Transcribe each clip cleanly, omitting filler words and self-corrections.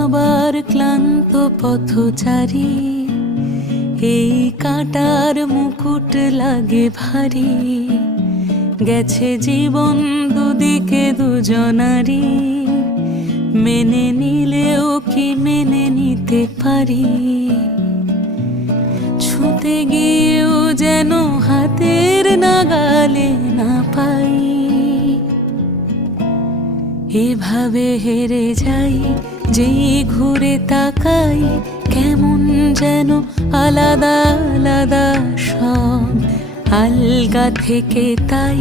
আবার ক্লান্ত পথচারী, এই কাঁটার মুকুট লাগে ভারী। গেছে জীবন দুদিকে দুজনারই, মেনে নিলেও কি মেনে নিতে পারি? ছুঁতে গিয়েও যেন হাতের নাগালে না পাই। এভাবে হেরে যাই, যেই ঘুরে তাকাই, কেমন যেন আলাদা আলাদা সব। আলগা থেকে তাই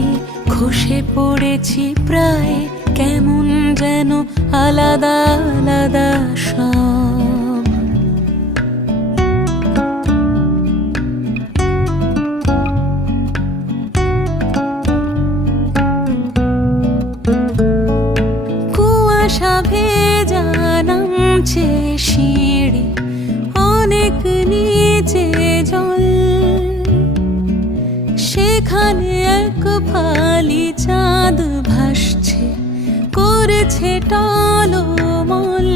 খসে পড়েছি প্রায়, কেমন যেন আলাদা আলাদা সব। কুয়াশা ভেজা নামছে সিঁড়ি, অনেক নিচে জল। সেখানে এক ফালি চাঁদ ভাসছে, করেছে টলমল।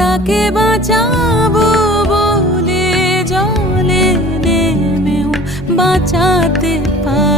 তাকে বাঁচাবো বলে জলে নেমেও বাঁচাতে পারি।